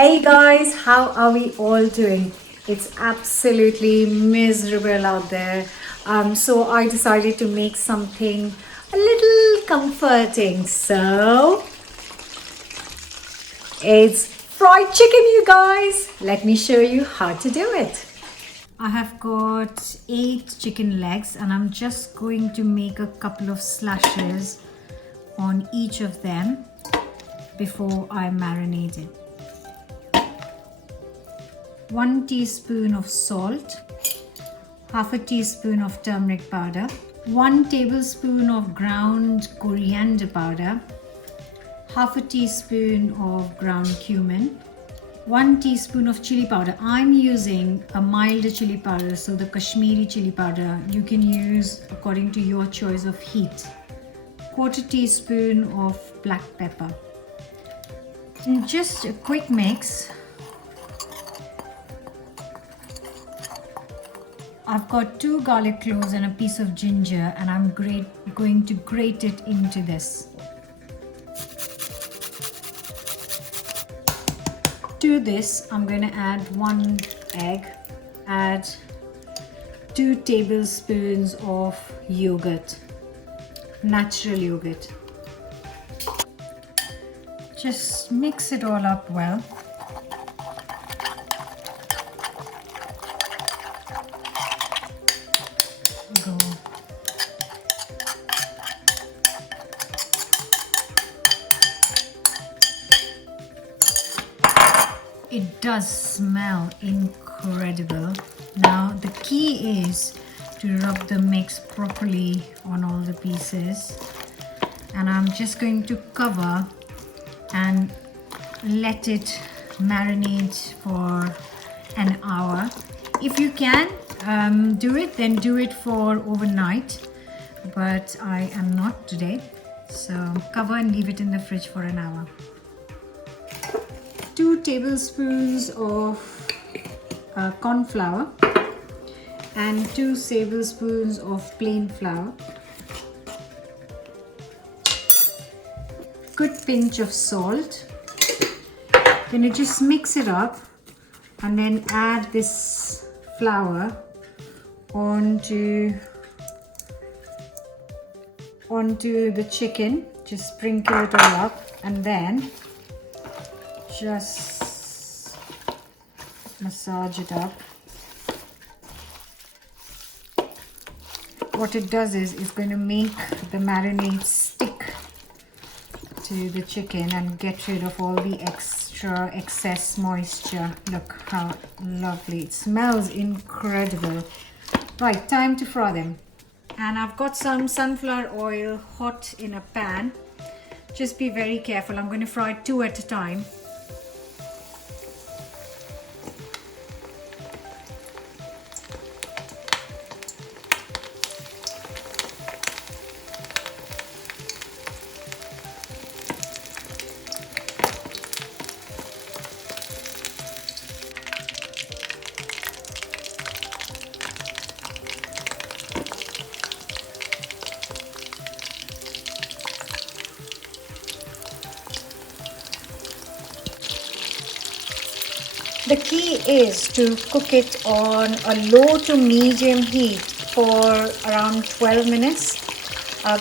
Hey guys, how are we all doing? It's absolutely miserable out there. So I decided to make something a little comforting. So it's fried chicken, you guys. Let me show you how to do it. I have got 8 chicken legs and I'm just going to make a couple of slashes on each of them before I marinate it. 1 teaspoon of salt, half a teaspoon of turmeric powder, 1 tablespoon of ground coriander powder, half a teaspoon of ground cumin, 1 teaspoon of chili powder. I'm using a milder chili powder, so the Kashmiri chili powder you can use according to your choice of heat. Quarter teaspoon of black pepper. And just a quick mix. I've got 2 garlic cloves and a piece of ginger, and I'm going to grate it into this. To this, I'm going to add 1 egg, add 2 tablespoons of yogurt, natural yogurt. Just mix it all up well. Go. It does smell incredible. Now the key is to rub the mix properly on all the pieces, and I'm just going to cover and let it marinate for an hour. If you can do it, then do it for overnight, but I am not today, so cover and leave it in the fridge for an hour. 2 tablespoons of corn flour and 2 tablespoons of plain flour. Good pinch of salt. Then you just mix it up and then add this flour onto the chicken. Just sprinkle it all up and then just massage it up. What it does is it's going to make the marinade stick to the chicken and get rid of all the excess moisture. Look how lovely. It smells incredible. Right, time to fry them. And I've got some sunflower oil hot in a pan. Just be very careful. I'm going to fry 2 at a time. The key is to cook it on a low to medium heat for around 12 minutes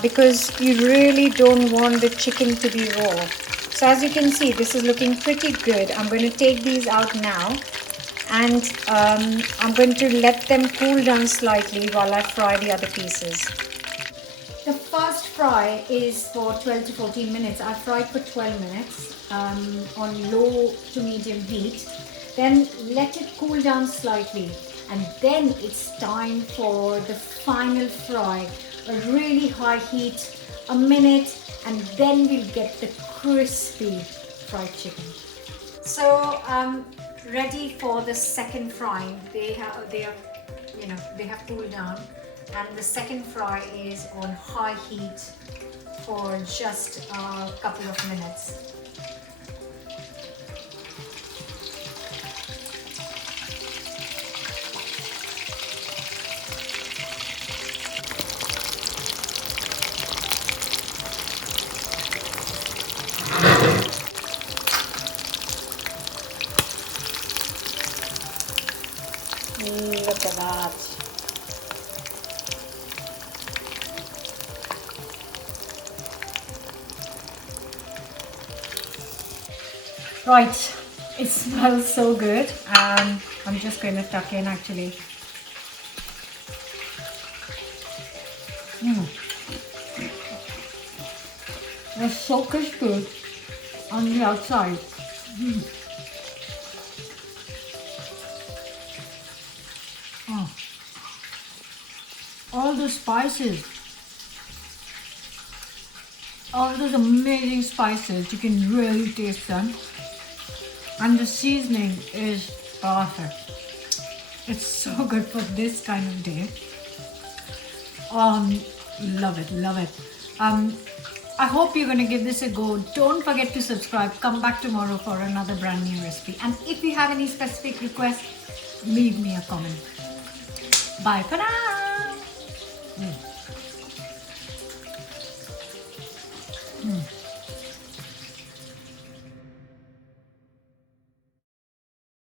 because you really don't want the chicken to be raw. So as you can see, this is looking pretty good. I'm going to take these out now and I'm going to let them cool down slightly while I fry the other pieces. The first fry is for 12 to 14 minutes. I fried for 12 minutes on low to medium heat. Then let it cool down slightly, and then it's time for the final fry. A really high heat, a minute, and then we'll get the crispy fried chicken. So ready for the second frying. They have cooled down, and the second fry is on high heat for just a couple of minutes. Look at that. Right, it smells so good. I'm just going to tuck in actually. It's so crispy on the outside. Oh. All the spices, all those amazing spices, you can really taste them. And the seasoning is perfect. It's so good for this kind of day. Love it, love it. I hope you're going to give this a go. Don't forget to subscribe. Come back tomorrow for another brand new recipe. And if you have any specific requests, leave me a comment. Bye for now.